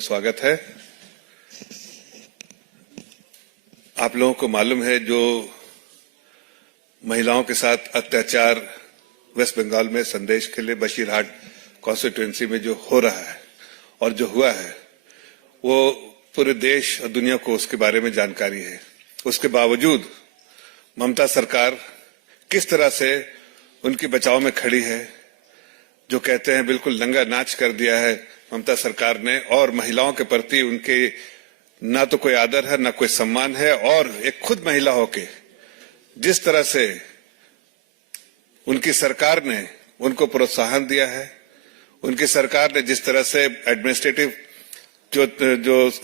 स्वागत है। आप लोगों को मालूम है जो महिलाओं के साथ अत्याचार वेस्ट बंगाल में संदेश के लिए बशीरहाट कॉन्स्टिट्यूएंसी में जो हो रहा है और जो हुआ है वो पूरे देश और दुनिया को उसके बारे में जानकारी है। उसके बावजूद ममता सरकार किस तरह से उनकी बचाव में खड़ी है, जो कहते हैं बिल्कुल नंगा नाच कर दिया है ममता सरकार ने, और महिलाओं के प्रति उनके ना तो कोई आदर है ना कोई सम्मान है। और एक खुद महिला होके जिस तरह से उनकी सरकार ने उनको प्रोत्साहन दिया है, उनकी सरकार ने जिस तरह से एडमिनिस्ट्रेटिव जो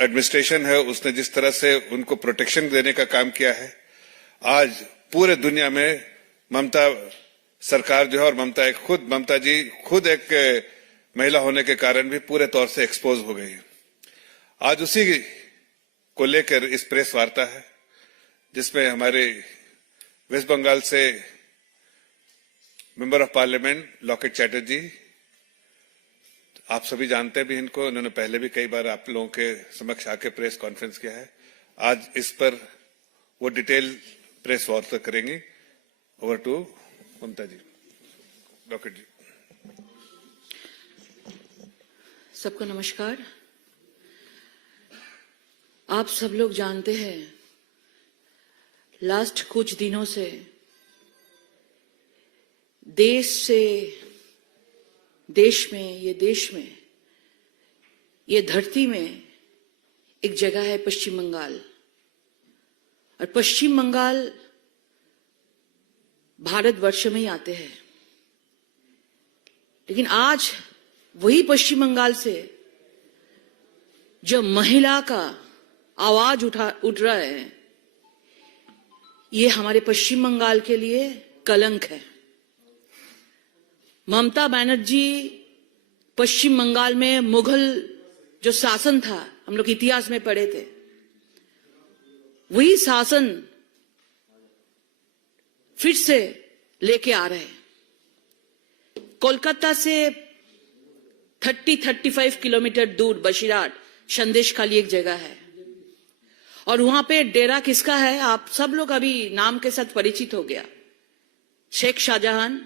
एडमिनिस्ट्रेशन है उसने जिस तरह से उनको प्रोटेक्शन देने का काम किया है, आज पूरे दुनिया में ममता सरकार जो है और ममता जी खुद एक महिला होने के कारण भी पूरे तौर से एक्सपोज हो गई है। आज उसी को लेकर इस प्रेस वार्ता है जिसमें हमारे वेस्ट बंगाल से member of parliament locket Chatterjee, आप सभी जानते भी इनको, उन्होंने पहले भी कई बार आप लोगों के समक्ष आके प्रेस कॉन्फ्रेंस किया है। आज इस पर वो डिटेल प्रेस वार्ता करेंगी। Over to Mamata ji. लॉकेट जी। सबको नमस्कार। आप सब लोग जानते हैं लास्ट कुछ दिनों से देश में ये धरती में एक जगह है पश्चिम बंगाल, और पश्चिम बंगाल भारतवर्ष में ही आते हैं। लेकिन आज वही पश्चिम बंगाल से जो महिला का आवाज उठ रहा है, ये हमारे पश्चिम बंगाल के लिए कलंक है। ममता बनर्जी पश्चिम बंगाल में मुगल जो शासन था, हम लोग इतिहास में पढ़े थे, वही शासन फिर से लेके आ रहे हैं। कोलकाता से 30-35 किलोमीटर दूर बशीरहाट संदेशखाली एक जगह है, और वहां पे डेरा किसका है आप सब लोग अभी नाम के साथ परिचित हो गया। शेख शाहजहां,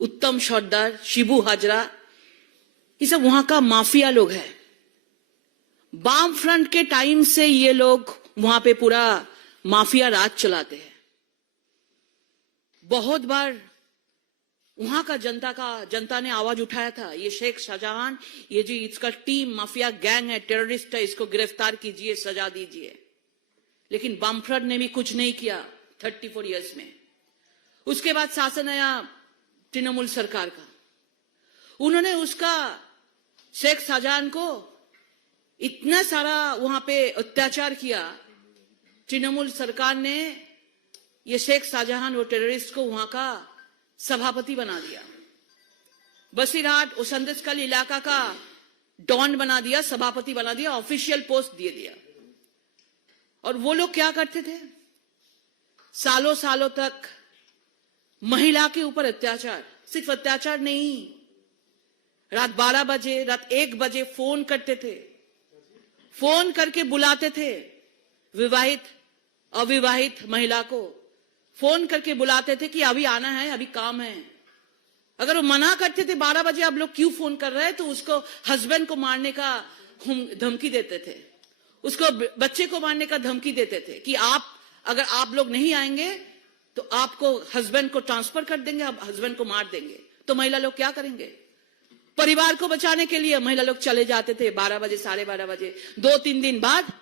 उत्तम सरदार, शिबू हाजरा, ये सब वहां का माफिया लोग हैं। वाम फ्रंट के टाइम से ये लोग वहां पे पूरा माफिया राज चलाते हैं। बहुत बार वहां का जनता ने आवाज उठाया था, ये शेख शाहजहां, ये जो इसका टीम माफिया गैंग है, टेररिस्ट है, इसको गिरफ्तार कीजिए, सजा दीजिए। लेकिन वामफ्रंट ने भी कुछ नहीं किया 34 इयर्स में। उसके बाद शासन आया तृणमूल सरकार का, उन्होंने उसका शेख शाहजहां को इतना सारा वहां पे अत्याचार किया। तृणमूल सरकार ने ये शेख शाहजहां और टेररिस्ट को वहां का सभापति बना दिया। बसीरहाट और संदेशखाली इलाका का डॉन बना दिया, सभापति बना दिया, ऑफिशियल पोस्ट दे दिया। और वो लोग क्या करते थे, सालों सालों तक महिला के ऊपर अत्याचार, सिर्फ अत्याचार नहीं, रात 12 बजे, रात 1 बजे फोन करते थे, फोन करके बुलाते थे विवाहित अविवाहित महिला को, फोन करके बुलाते थे कि अभी आना है, अभी काम है। अगर वो मना करते थे 12 बजे आप लोग क्यों फोन कर रहे हैं, तो उसको हस्बैंड को मारने का धमकी देते थे, उसको बच्चे को मारने का धमकी देते थे कि अगर आप लोग नहीं आएंगे तो आपको हस्बैंड को ट्रांसफर कर देंगे, आप हस्बैंड को मार देंगे। तो महिला लोग क्या करेंगे, परिवार को बचाने के लिए महिला लोग चले जाते थे 12 बजे, 12:30 बजे। 2-3 दिन बाद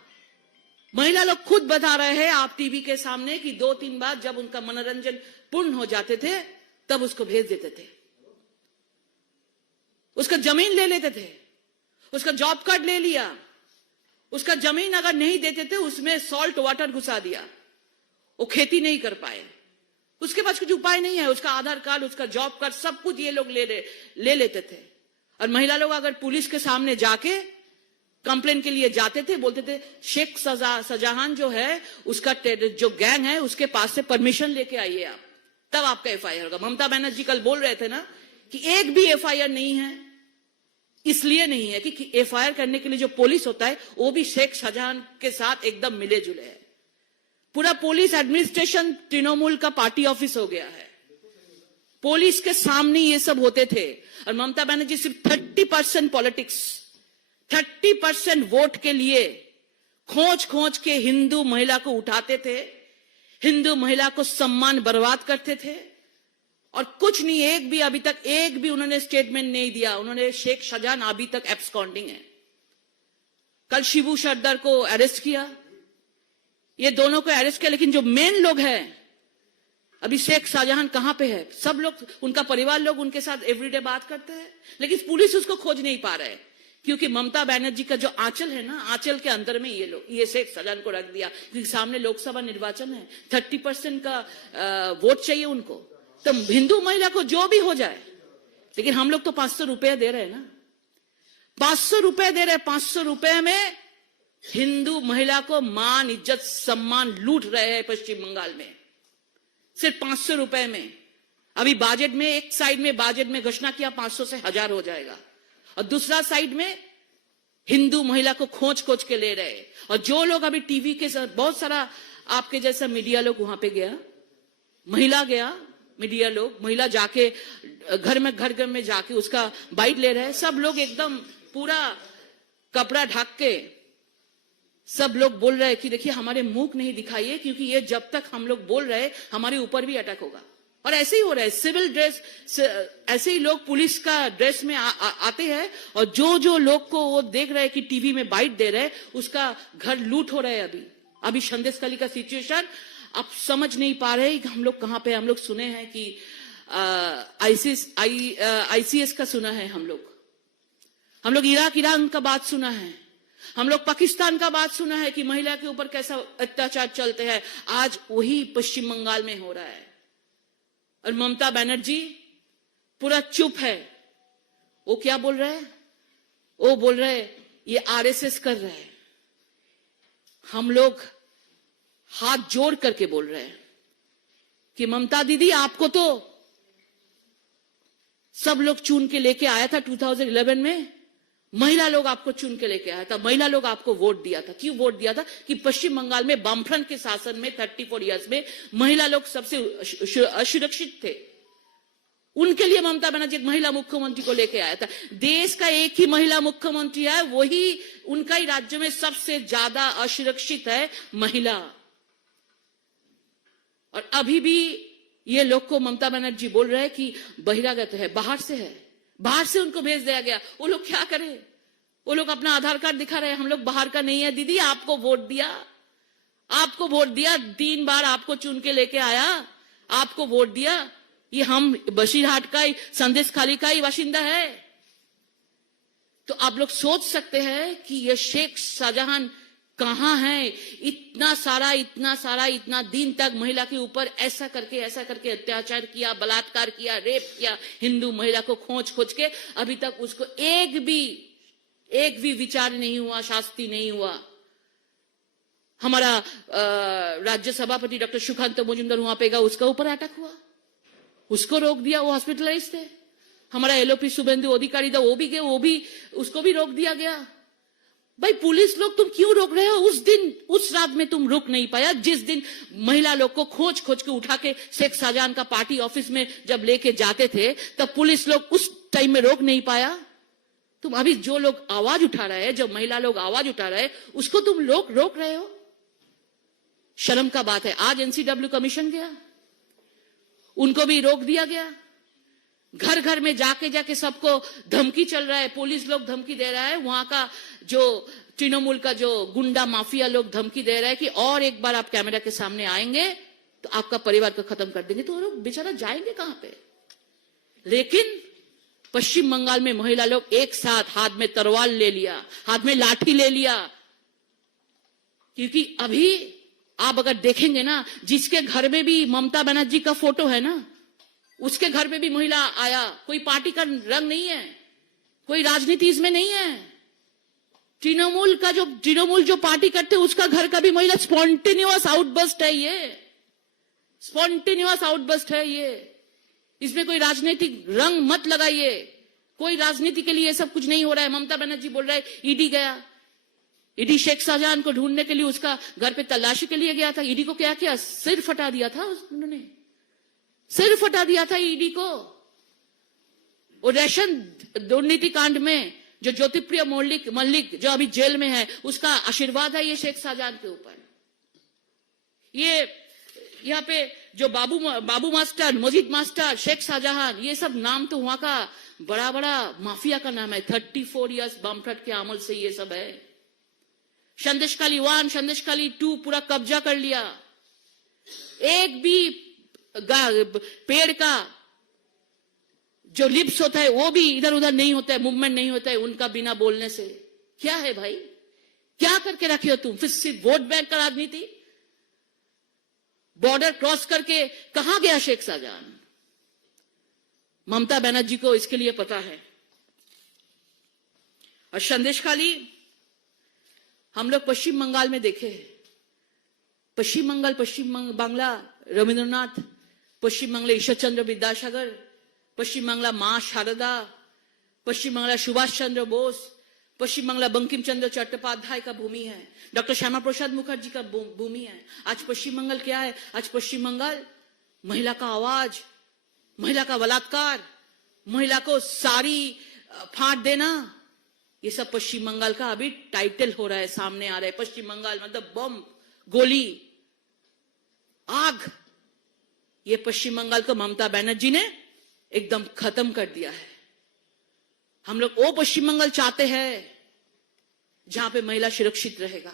महिला लोग खुद बता रहे हैं आप टीवी के सामने कि 2-3 बाद जब उनका मनोरंजन पूर्ण हो जाते थे तब उसको भेज देते थे, उसका जमीन ले लेते थे, उसका जॉब कार्ड ले लिया, उसका जमीन अगर नहीं देते थे उसमें सॉल्ट वाटर घुसा दिया, वो खेती नहीं कर पाए। उसके पास कुछ उपाय नहीं है, उसका आधार कार्ड, उसका जॉब कार्ड, सब कुछ ये लोग ले लेते थे। और महिला लोग अगर पुलिस के सामने जाके कंप्लेन के लिए जाते थे, बोलते थे शेख शाहजहां जो है उसका जो गैंग है उसके पास से परमिशन लेके आइए आप, तब आपका एफआईआर होगा। ममता बनर्जी कल बोल रहे थे ना कि एक भी एफआईआर नहीं है, इसलिए नहीं है कि एफआईआर करने के लिए जो पुलिस होता है वो भी शेख शाहजहां के साथ एकदम मिले जुले है। पूरा पुलिस एडमिनिस्ट्रेशन तृणमूल का पार्टी ऑफिस हो गया है। पुलिस के सामने ये सब होते थे और ममता बनर्जी सिर्फ 30% पॉलिटिक्स, 30% वोट के लिए खोज खोज के हिंदू महिला को उठाते थे, हिंदू महिला को सम्मान बर्बाद करते थे और कुछ नहीं, एक भी उन्होंने स्टेटमेंट नहीं दिया। उन्होंने शेख शाहजहां अभी तक एब्सकॉन्डिंग है। कल शिबू सरदार को अरेस्ट किया, ये दोनों को अरेस्ट किया, लेकिन जो मेन लोग हैं अभी शेख शाहजहां कहां पे है? सब लोग, उनका परिवार लोग उनके साथ एवरीडे बात करते हैं, लेकिन पुलिस उसको खोज नहीं पा रहे क्योंकि ममता बनर्जी का जो आंचल है ना, आंचल के अंदर में ये शेख शाहजहां को रख दिया क्योंकि सामने लोकसभा निर्वाचन है, 30% का वोट चाहिए उनको। तो हिंदू महिला को जो भी हो जाए, लेकिन हम लोग तो 500 रुपए दे रहे हैं ना, 500 रुपए दे रहे हैं। 500 रुपए में हिंदू महिला को मान, इज्जत, सम्मान लूट रहे हैं पश्चिम बंगाल में, सिर्फ 500 रुपए में। अभी बजट में, एक साइड में बजट में घोषणा किया 500 से 1000 हो जाएगा और दूसरा साइड में हिंदू महिला को खोज खोज के ले रहे। और जो लोग अभी टीवी के साथ, बहुत सारा आपके जैसा मीडिया लोग वहां पे गया, मीडिया लोग, महिला जाके घर में जाके उसका बाइट ले रहे हैं। सब लोग एकदम पूरा कपड़ा ढक के सब लोग बोल रहे हैं कि देखिए हमारे मुंह नहीं दिखाइए क्योंकि ये जब तक हम लोग बोल रहे हैं हमारे ऊपर भी अटैक होगा। और ऐसे ही हो रहा है, सिविल ड्रेस, ऐसे ही लोग पुलिस का ड्रेस में आते हैं और जो लोग को वो देख रहे हैं कि टीवी में बाइट दे रहे हैं, उसका घर लूट हो रहा है। अभी संदेशखाली का सिचुएशन आप समझ नहीं पा रहे कि हम लोग कहां पे। हम लोग सुने हैं कि आईसीएस का सुना है, हम लोग इराक ईरान का बात सुना है, हम लोग पाकिस्तान का बात सुना है कि महिला के ऊपर कैसा अत्याचार चलते हैं। आज वही पश्चिम बंगाल में हो रहा है और ममता बनर्जी पूरा चुप है। वो क्या बोल रहे हैं? वो बोल रहे हैं ये आरएसएस कर रहे हैं। हम लोग हाथ जोड़ करके बोल रहे हैं कि ममता दीदी, आपको तो सब लोग चुन के लेके आया था 2011 में, महिला लोग आपको चुन के लेके आया था, महिला लोग आपको वोट दिया था। क्यों वोट दिया था? कि पश्चिम बंगाल में वामफ्रंट के शासन में 34 इयर्स में महिला लोग सबसे असुरक्षित थे। उनके लिए ममता बनर्जी एक महिला मुख्यमंत्री को लेके आया था। देश का एक ही महिला मुख्यमंत्री है, वही उनका ही राज्य में सबसे ज्यादा असुरक्षित है महिला। और अभी भी ये लोग को ममता बनर्जी बोल रहे हैं कि बहिरागत है, बाहर से है, बाहर से उनको भेज दिया गया। वो लोग क्या करें? वो लोग अपना आधार कार्ड दिखा रहे हैं, हम लोग बाहर का नहीं है। दीदी आपको वोट दिया, 3 बार आपको चुन के लेके आया, आपको वोट दिया। ये हम बशीरहाट का ही, संदेशखाली का ही बाशिंदा है। तो आप लोग सोच सकते हैं कि ये शेख शाहजहां कहां है? इतना दिन तक महिला के ऊपर ऐसा करके अत्याचार किया, बलात्कार किया, रेप किया, हिंदू महिला को खोज खोज के, अभी तक उसको एक भी विचार नहीं हुआ, शास्ति नहीं हुआ। हमारा राज्य सभापति डॉक्टर सुकांत मजुमदार वहां पे गया, उसका ऊपर अटैक हुआ, उसको रोक दिया, वो हॉस्पिटलाइज थे। हमारा एलओपी शुभेंदु अधिकारी था, वो भी गए, उसको भी रोक दिया गया। भाई पुलिस लोग तुम क्यों रोक रहे हो? उस रात में तुम रुक नहीं पाया जिस दिन महिला लोग को खोज खोज के उठा के शेख शाहजहां का पार्टी ऑफिस में जब लेके जाते थे, तब पुलिस लोग उस टाइम में रोक नहीं पाया। तुम अभी जो लोग आवाज उठा रहे हैं, जो महिला लोग आवाज उठा रहे हैं, उसको तुम लोग रोक रहे हो। शर्म का बात है। आज एनसीडब्ल्यू कमीशन गया, उनको भी रोक दिया गया। घर घर में जाके सबको धमकी चल रहा है, पुलिस लोग धमकी दे रहा है, वहां का जो तृणमूल का जो गुंडा माफिया लोग धमकी दे रहा है कि और एक बार आप कैमरा के सामने आएंगे तो आपका परिवार को खत्म कर देंगे। तो वो लोग बेचारा जाएंगे कहां पे? लेकिन पश्चिम बंगाल में महिला लोग एक साथ हाथ में तलवार ले लिया, हाथ में लाठी ले लिया। क्योंकि अभी आप अगर देखेंगे ना, जिसके घर में भी ममता बनर्जी का फोटो है ना, उसके घर में भी महिला आया। कोई पार्टी का रंग नहीं है, कोई राजनीति इसमें नहीं है। तृणमूल जो पार्टी करते हैं उसका घर का भी महिला। स्पॉन्टेनियस आउटबर्स्ट है ये, स्पॉन्टेनियस आउटबर्स्ट है ये। इसमें कोई राजनीतिक रंग मत लगाइए, कोई राजनीति के लिए ये सब कुछ नहीं हो रहा है। ममता बनर्जी बोल रहा है ईडी गया, ईडी शेख शाहजहां को ढूंढने के लिए उसका घर पे तलाशी के लिए गया था। ईडी को क्या किया? सिर फटा दिया था उन्होंने, सिर फटा दिया था ईडी को। और रेशन दुर्नीति कांड में जो ज्योतिप्रिय मल्लिक जो अभी जेल में है, उसका आशीर्वाद है ये शेख शाहजहां के ऊपर। ये यहाँ पे जो बाबू मास्टर, मजीद मास्टर, शेख शाहजहां, ये सब नाम तो वहां का बड़ा बड़ा माफिया का नाम है। 34 इयर्स बामफ्रंट के अमल से ये सब है। संदेशखाली 1, संदेशखाली 2 पूरा कब्जा कर लिया। एक भी पेड़ का जो लिप्स होता है वो भी इधर उधर नहीं होता है, मूवमेंट नहीं होता है उनका बिना बोलने से। क्या है भाई, क्या करके रखे हो तुम? फिर सिर्फ वोट बैंक का राजनीति। बॉर्डर क्रॉस करके कहां गया शेख शाहजहां? ममता बनर्जी को इसके लिए पता है। और संदेशखाली हम लोग पश्चिम बंगाल में देखे हैं। पश्चिम बांग्ला रविंद्रनाथ, पश्चिम बांग्ला ईश्वर चंद्र विद्यासागर, पश्चिम बांग्ला मां शारदा, पश्चिम बांग्ला सुभाष चंद्र बोस, पश्चिम बांग्ला बंकिम चंद्र चट्टोपाध्याय का भूमि है, डॉक्टर श्यामा प्रसाद मुखर्जी का भूमि है। आज पश्चिम बंगाल क्या है? आज पश्चिम बंगाल महिला का आवाज, महिला का बलात्कार, महिला को साड़ी फाड़ देना, ये सब पश्चिम बंगाल का अभी टाइटल हो रहा है, सामने आ रहा है। पश्चिम बंगाल मतलब बम, गोली, आग, ये पश्चिम बंगाल को ममता बनर्जी ने एकदम खत्म कर दिया है। हम लोग वो पश्चिम बंगाल चाहते हैं जहां पे महिला सुरक्षित रहेगा।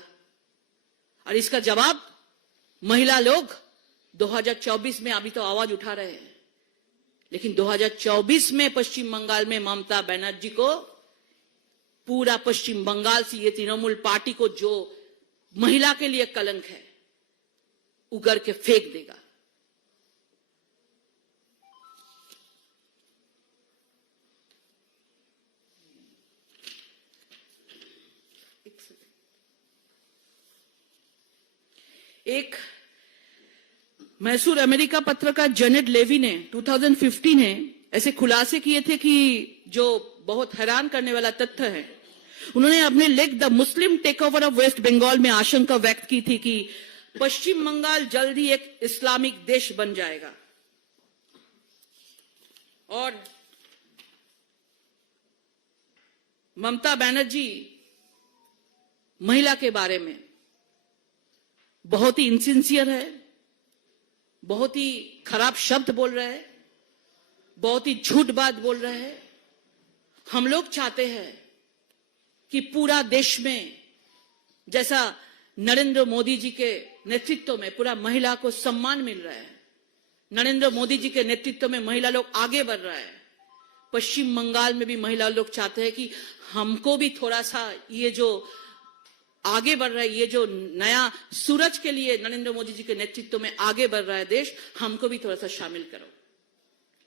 और इसका जवाब महिला लोग 2024 में अभी तो आवाज उठा रहे हैं, लेकिन 2024 में पश्चिम बंगाल में ममता बनर्जी को पूरा पश्चिम बंगाल से ये तृणमूल पार्टी को जो महिला के लिए कलंक है उगर के फेंक देगा। एक मैसूर अमेरिका पत्रकार जेनेट लेवी ने 2015 में ऐसे खुलासे किए थे कि जो बहुत हैरान करने वाला तथ्य है। उन्होंने अपने लेख the Muslim take over of West Bengal में आशंका व्यक्त की थी कि पश्चिम बंगाल जल्द ही एक इस्लामिक देश बन जाएगा। और ममता बनर्जी महिला के बारे में बहुत ही इनसिंसियर है, बहुत ही खराब शब्द बोल रहे हैं, बहुत ही झूठ बात बोल रहे हैं। हम लोग चाहते हैं कि पूरा देश में जैसा नरेंद्र मोदी जी के नेतृत्व में पूरा महिला को सम्मान मिल रहा है, नरेंद्र मोदी जी के नेतृत्व में महिला लोग आगे बढ़ रहा है, पश्चिम बंगाल में भी महिला लोग चाहते हैं कि हमको भी थोड़ा सा ये जो आगे बढ़ रहा है, ये जो नया सूरज के लिए नरेंद्र मोदी जी के नेतृत्व में आगे बढ़ रहा है देश, हमको भी थोड़ा सा शामिल करो।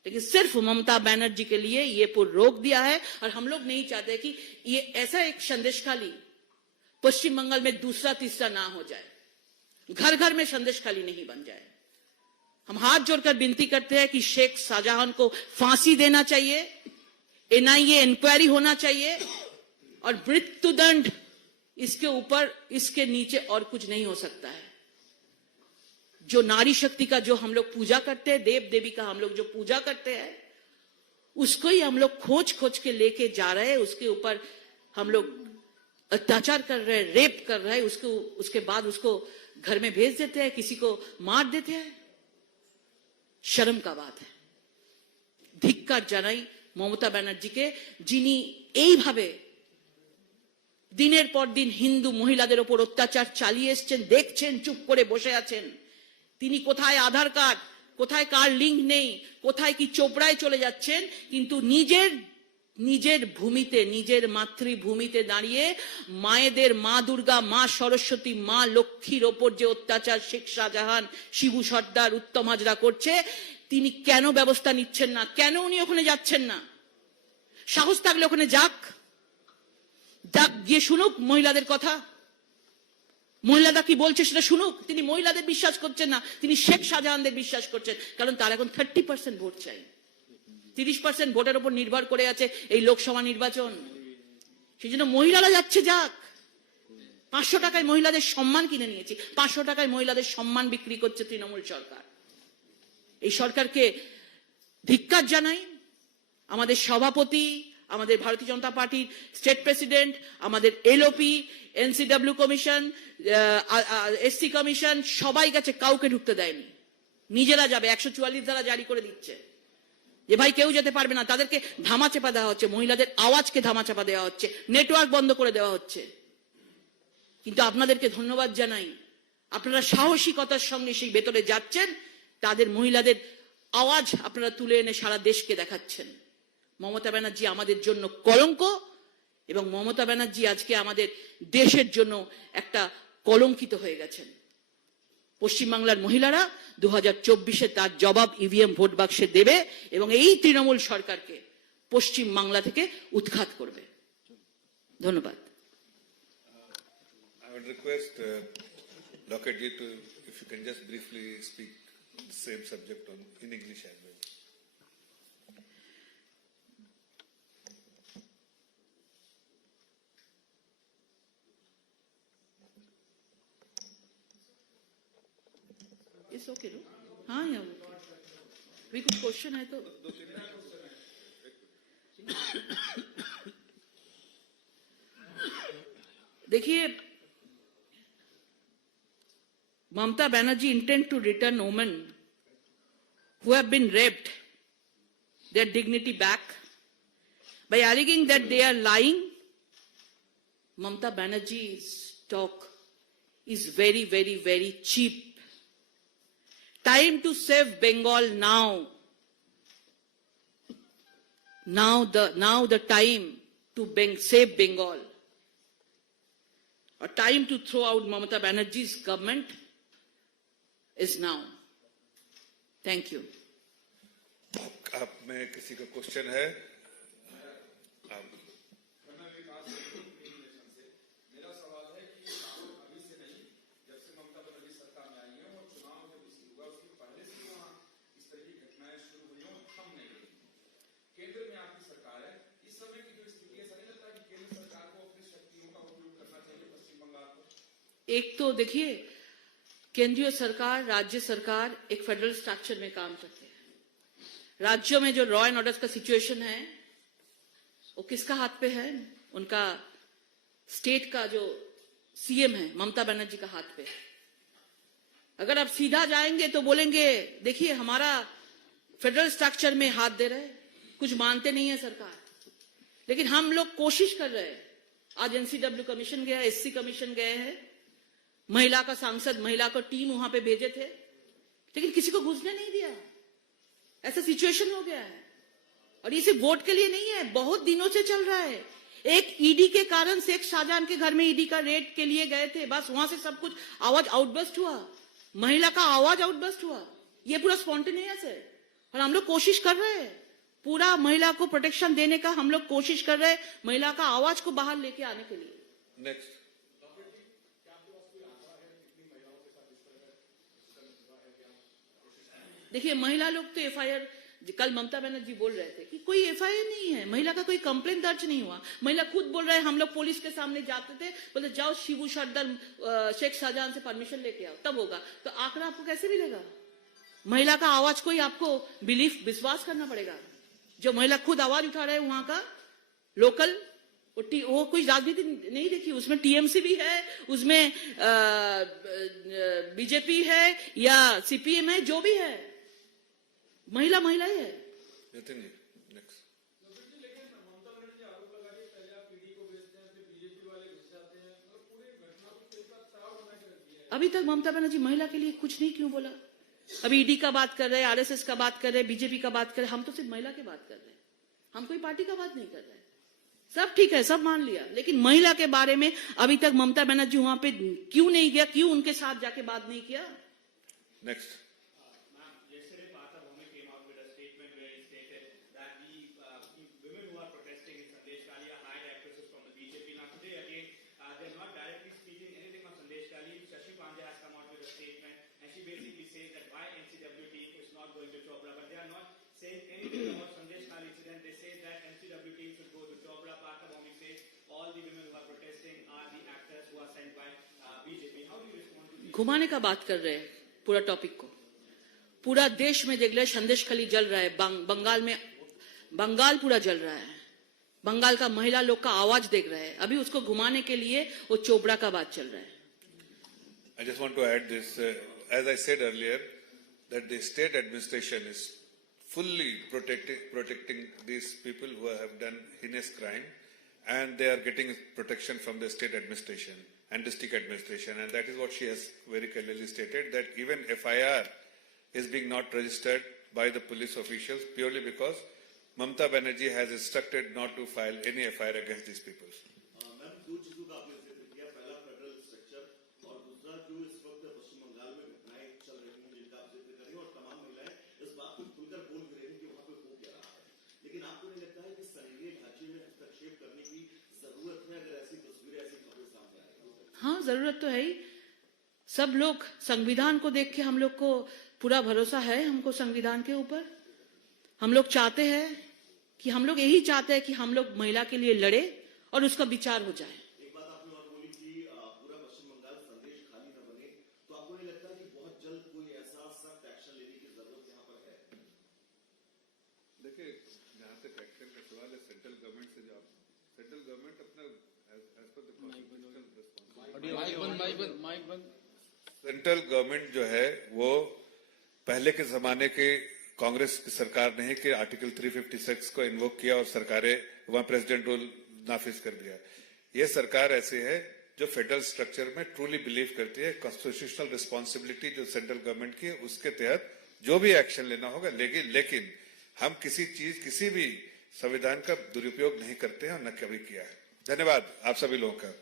लेकिन सिर्फ ममता बनर्जी के लिए ये पुल रोक दिया है। और हम लोग नहीं चाहते कि ये ऐसा एक संदेशखाली पश्चिम बंगाल में दूसरा तीसरा ना हो जाए, घर घर में संदेशखाली नहीं बन जाए। हम हाथ जोड़कर विनती करते हैं कि शेख शाहजहां को फांसी देना चाहिए, एनआईए इंक्वायरी होना चाहिए और मृत्युदंड इसके ऊपर, इसके नीचे और कुछ नहीं हो सकता है। जो नारी शक्ति का जो हम लोग पूजा करते हैं, देव देवी का हम लोग जो पूजा करते हैं, उसको ही हम लोग खोज खोज के लेके जा रहे हैं, उसके ऊपर हम लोग अत्याचार कर रहे हैं, रेप कर रहे हैं, उसके बाद उसको घर में भेज देते हैं, किसी को मार देते हैं। शर्म का बात है। ধিক্কার জানাই মমতা ব্যানার্জিকে, যিনি এইভাবে দিনের পর দিন হিন্দু মহিলাদের উপর অত্যাচার চালিয়ে এসেছেন, দেখছেন, চুপ করে বসে আছেন। তিনি কোথায় আধার কার্ড, কোথায় কার লিঙ্ক নেই, কোথায় কি চোপড়ায় চলে যাচ্ছেন, কিন্তু নিজের ভূমিতে, নিজের মাতৃভূমিতে দাঁড়িয়ে মায়েদের, মা দুর্গা, মা সরস্বতী, মা লক্ষ্মীর ওপর যে অত্যাচার শেখ শাহজাহান, শিবু সর্দার, উত্তম হাজরা করছে, তিনি কেন ব্যবস্থা নিচ্ছেন না? কেন উনি ওখানে যাচ্ছেন না? সাহস থাকলে ওখানে যাক, গিয়ে শুনুক মহিলাদের কথা, মহিলারা কি বলছে সেটা শুনুক। তিনি মহিলাদের বিশ্বাস করছেন না, তিনি শেখ শাহজাহানদের বিশ্বাস করছেন, কারণ তার এখন 30% ভোট চাই। 30% ভোটের উপর নির্ভর করে আছে এই লোকসভা নির্বাচন। সেই জন্য মহিলারা যাচ্ছে, যাক। 500 টাকায় মহিলাদের সম্মান কিনে নিয়েছি, 500 টাকায় মহিলাদের সম্মান বিক্রি করছে তৃণমূল সরকার। এই সরকারকে ধিক্কার জানাই। আমাদের সভাপতি, আমাদের ভারতীয় জনতা পার্টির স্টেট প্রেসিডেন্ট, আমাদের LOP, NCW commission, SC commission, সবাই গেছে, কাউকে ঢুকতে দেয়নি। নিজেরা যাবে, 144 ধারা জারি করে দিচ্ছে যে ভাই কেউ যেতে পারবে না। তাদেরকে ধামাচাপা দেওয়া হচ্ছে, মহিলাদের আওয়াজকে ধামাচাপা দেওয়া হচ্ছে, নেটওয়ার্ক বন্ধ করে দেওয়া হচ্ছে। কিন্তু আপনাদেরকে ধন্যবাদ জানাই, আপনারা সাহসিকতার সঙ্গে সেই ভেতরে যাচ্ছেন, তাদের মহিলাদের আওয়াজ আপনারা তুলে এনে সারা দেশকে দেখাচ্ছেন। মমতা ব্যানার্জি আমাদের জন্য কলঙ্ক, এবং মমতা ব্যানার্জি আজকে আমাদের দেশের জন্য একটা কলঙ্কিত হয়ে গেছেন। পশ্চিমবাংলার মহিলারা 2024-এ তার জবাব ইভিএম ভোট বাক্সে দেবে এবং এই তৃণমূল সরকারকে পশ্চিমবাংলা থেকে উৎখাত করবে। ধন্যবাদ। I would request Lockett to, if you can just briefly speak the same subject in English as well. It's okay, no? हाँ या भी कुछ क्वेश्चन है तो देखिए, Mamata Banerjee intend to return women who have been raped their dignity back by alleging that they are lying. Mamata Banerjee's talk is very, very, very cheap. Time to save Bengal now. Now the time to save Bengal. A time to throw out Mamata Banerjee's government is now. Thank you. आप में किसी का question है? एक तो देखिए, केंद्रीय सरकार, राज्य सरकार एक फेडरल स्ट्रक्चर में काम करते हैं। राज्यों में जो लॉ एंड ऑर्डर का सिचुएशन है वो किसका हाथ पे है? उनका स्टेट का जो सीएम है ममता बनर्जी का हाथ पे। अगर आप सीधा जाएंगे तो बोलेंगे देखिए हमारा फेडरल स्ट्रक्चर में हाथ दे रहे, कुछ मानते नहीं है सरकार। लेकिन हम लोग कोशिश कर रहे हैं। आज एनसीडब्ल्यू कमीशन गया, एससी कमीशन गए हैं, महिला का सांसद, महिला को टीम वहां पे भेजे थे, लेकिन किसी को घुसने नहीं दिया। ऐसा सिचुएशन हो गया है। और ये सिर्फ वोट के लिए नहीं है, बहुत दिनों से चल रहा है। एक ईडी के कारण शेख शाहजहां के घर में ईडी का रेड के लिए गए थे, बस वहां से सब कुछ आवाज आउटबर्स्ट हुआ, महिला का आवाज आउटबर्स्ट हुआ। ये पूरा स्पॉन्टेनियस है और हम लोग कोशिश कर रहे हैं, पूरा महिला को प्रोटेक्शन देने का हम लोग कोशिश कर रहे हैं, महिला का आवाज को बाहर लेके आने के लिए। नेक्स्ट। देखिए, महिला लोग तो एफआईआर, कल ममता बनर्जी बोल रहे थे कि कोई एफआईआर नहीं है, महिला का कोई कंप्लेंट दर्ज नहीं हुआ। महिला खुद बोल रहे हैं हम लोग पुलिस के सामने जाते थे, बोले जाओ शिबू सरदार शेख शाहजहां से परमिशन लेके आओ तब होगा। तो आंकड़ा आपको कैसे मिलेगा? महिला का आवाज कोई आपको विश्वास करना पड़ेगा। जो महिला खुद आवाज उठा रहे हैं वहां का लोकल, वो कोई राजनीति नहीं देखी, उसमें टीएमसी भी है, उसमें बीजेपी है या सीपीएम है, जो भी है, महिला महिला ही है। नितिन जी, नेक्स्ट। अभी तक ममता बनर्जी महिला के लिए कुछ नहीं क्यों बोला? अभी ईडी का बात कर रहे हैं, आरएसएस का बात कर रहे हैं, बीजेपी का बात कर रहे हैं। हम तो सिर्फ महिला की बात कर रहे हैं, हम कोई पार्टी का बात नहीं कर रहे हैं। सब ठीक है, सब मान लिया, लेकिन महिला के बारे में अभी तक ममता बनर्जी वहां पे क्यों नहीं गया, क्यों उनके साथ जाके बात नहीं किया? Next. Saying anything about Sandesh says that MCW team should go to Chopra, Partha Bombay says all the women who are protesting are the actors who are sent by BJP. How do you respond to this? घुमाने का बात कर रहे हैं पूरा topic को। पूरा देश में देख ले, संदेश खली जल रहा है, बंगाल में, बंगाल पूरा जल रहा है, बंगाल का महिला लोग का आवाज देख रहे हैं। अभी उसको घुमाने के लिए वो चोपड़ा का बात चल रहा है। I just want to add this, as I said earlier, that the state administration is fully protecting these people who have done heinous crime, and they are getting protection from the state administration and district administration, and that is what she has very clearly stated, that even FIR is being not registered by the police officials purely because Mamata Banerjee has instructed not to file any FIR against these people. Ma'am दो चीजों का आपने जिक्र किया, पहला federal structure और दूसरा जो इस वक्त पश्चिम बंगाल में घटनाएं चल रही हैं जिनका आप जिक्र कर रहे हैं, और तमाम महिलाएं इस बात को खुलकर बोल भी रही हैं कि वहां पे हो क्या रहा है। लेकिन आपको नहीं लगता है कि संघीय ढांचे में हस्तक्षेप करने की जरूरत है अगर ऐसी तस्वीरें, ऐसी खबरें सामने आ रही हैं? हाँ, जरूरत तो है ही। सब लोग संविधान को देख के, हम लोग को पूरा भरोसा है हमको संविधान के ऊपर। हम लोग चाहते हैं कि, हम लोग यही चाहते हैं कि हम लोग महिला के लिए लड़े और उसका विचार हो जाए। एक बात आपने और बोली कि पूरा पश्चिम बंगाल संदेश खाली न बने, तो आपको नहीं लगता कि बहुत जल्द कोई ऐसा सख्त एक्शन लेने की जरूरत यहाँ पर है? देखिए, जहाँ तक एक्शन का सवाल है, सेंट्रल गवर्नमेंट से जो सेंट्रल गवर्नमेंट अपना सेंट्रल गवर्नमेंट जो है वो पहले के जमाने के कांग्रेस की सरकार ने कि आर्टिकल 356 को इन्वोक किया और सरकारें वहां प्रेसिडेंट रूल नाफिज कर दिया। ये सरकार ऐसी है जो फेडरल स्ट्रक्चर में ट्रूली बिलीव करती है। कॉन्स्टिट्यूशनल रिस्पॉन्सिबिलिटी जो सेंट्रल गवर्नमेंट की है उसके तहत जो भी एक्शन लेना होगा, लेकिन हम किसी भी संविधान का दुरुपयोग नहीं करते हैं और न कभी किया है। धन्यवाद आप सभी लोगों का।